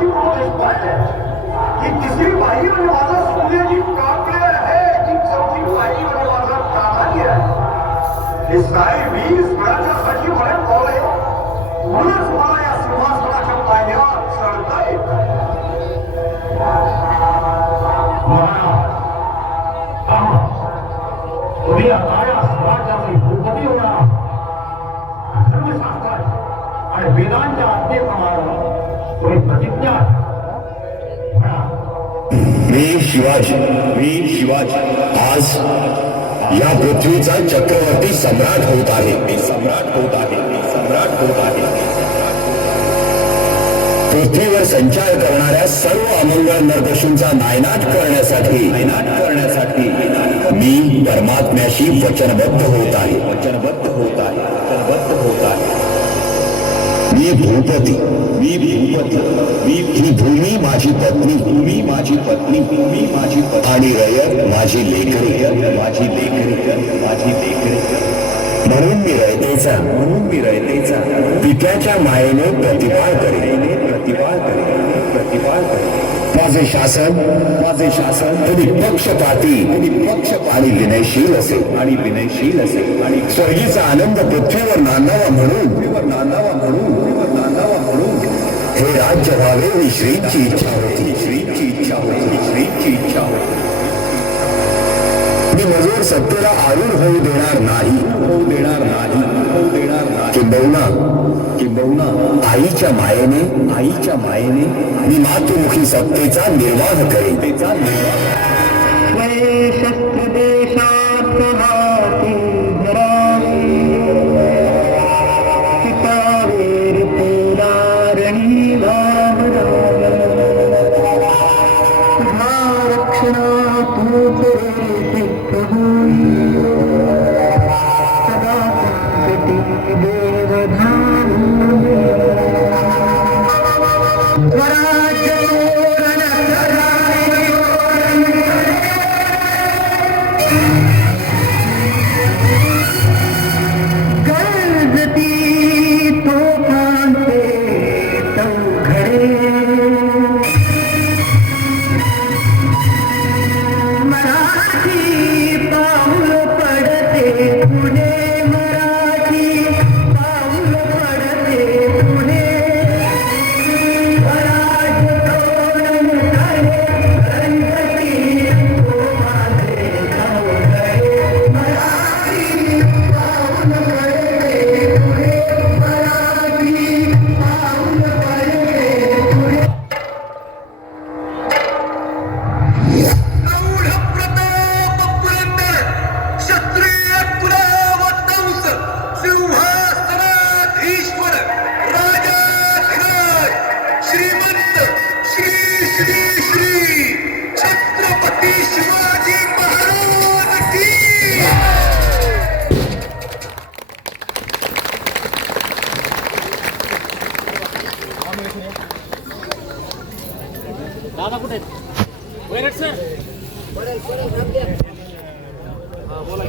की वो स्पष्ट है कि किसी भाई होने वाला सूर्य जी कांपने है, कि चौथी भाई होने वाला कामन है। ईसाई भी स्वर्ण सजी बड़े बोले, मनुष्य वाला या सिंहासन का पाया चढ़ता है तुम्हें हमारा स्वराज जैसी भूपति होना। धर्मशास्त्र और वेदांत आत्मे प्रमाण तुम्ही प्रतिज्ञा मी शिवाजी मी शिवाजी. आज या पृथ्वीचा चक्रवर्ती सम्राट होत आहे. मी सम्राट होत आहे मी सम्राट होत आहे. पृथ्वीवर संचार करणाऱ्या सर्व अमंगळ नरदशूंचा नायनाट करण्यासाठी नायनाट करण्यासाठी मी परमात्म्याशी वचनबद्ध होत आहे. वचनबद्ध होत आहे वचनबद्ध होत आहे. मी भूपती मी भूपती मी ही भूमी माझी पत्नी. भूमी माझी पत्नी भूमी माझी पत्नी. आणि रयत माझी लेकरी. माझी लेकरी माझी लेकरी. म्हणून मी रयतेचा म्हणून मी रयतेचा. पित्याच्या मायेने प्रतिपाळ करेन प्रतिपाळ करेन प्रतिपाळ करेन माझे शासन माझे शासन. हे निपक्षपाती हे निपक्ष आणि विनयशील असेल आणि विनयशील असेल आणि स्वर्गीचा आनंद पृथ्वीवर नांदावा म्हणून. पृथ्वीवर नांदावा म्हणून. हे राज्य व्हावे ही श्रींची इच्छा होती श्रींची इच्छा होती श्रींची इच्छा होती मी मजूर सत्तेला आरूढ होऊ देणार नाही। होऊ देणार नाही होऊ देणार नाही किंबहुना किंबहुना आईच्या मायेने आईच्या मायेने मी मातृमुखी सत्तेचा निर्वाह करेन। त्याचा निर्वाह मराठी दादा कुठे आहेत? सर. बोला